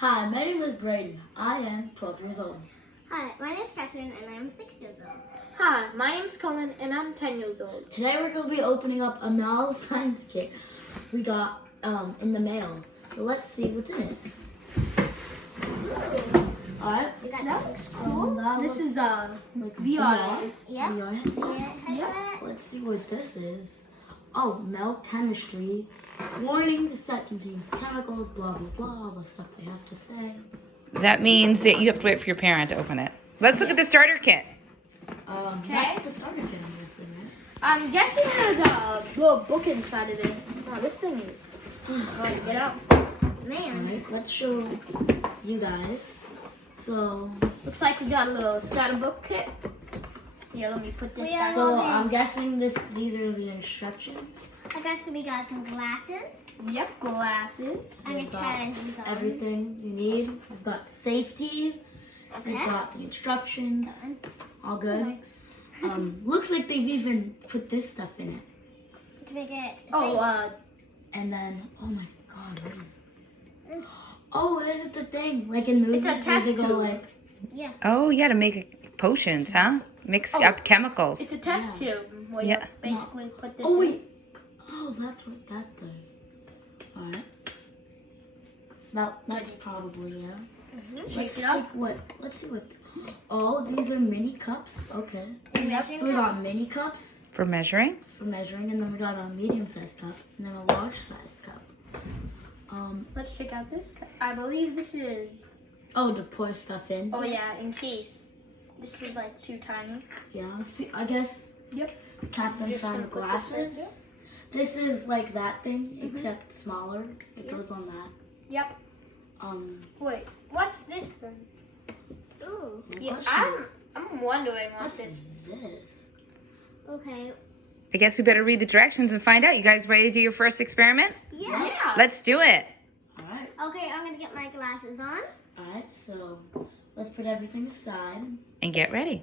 Hi, my name is Braden. I am 12 years old. Hi, my name is Catherine and I'm 6 years old. Hi, my name's Cullen and I'm 10 years old. Today we're going to be opening up a MEL science kit we got in the mail. So let's see what's in it. Alright. That looks cool. This is like VR. Yeah. VR headset. Yeah. Let's see what this is. Oh, MEL chemistry. Warning, the set contains chemicals, blah, blah, blah, all the stuff they have to say. That means that you have to wait for your parent to open it. Let's look at the starter kit. That's the starter kit, I'm guessing, right? I'm guessing there's a little book inside of this. Oh, this thing is. Alright, get out. Man. Alright, let's show you guys. So, Looks like we got a little starter book kit. Yeah, let me put this back. I'm guessing these are the instructions. I guess we got some glasses. Yep, glasses. I'm gonna try these on. Everything you need. We've got safety. Okay. We've got the instructions. All good. Thanks. Looks like they've even put this stuff in it. Can we get And then, oh my god, what is? Oh, this is the thing. Like in movies, It's a test where they go tube. like. yeah. Oh, yeah, to make potions, huh? Mix up chemicals. It's a test tube where Yeah. you basically put this Oh in. wait. Oh, that's what that does. All right. That's probably Shake it up. Let's see what. Oh, these are mini cups. Okay. Yep. So we got mini cups For measuring. for measuring, and then we got a medium-sized cup, and then a large-sized cup. Let's check out this. I believe this is. Oh, to pour stuff in. Oh yeah, in case. This is like too tiny. Yeah. Let's see. I guess. Yep. Catherine Just found the gonna put this right glasses. This is like that thing, except smaller. It goes on that. Yep. Wait, what's this then? Ooh. My Yeah, question is, I'm wondering what what this is is. this? Okay. I guess we better read the directions and find out. You guys ready to do your first experiment? Yeah. Let's do it. All right. Okay, I'm gonna get my glasses on. All right. So let's put everything aside. And get ready.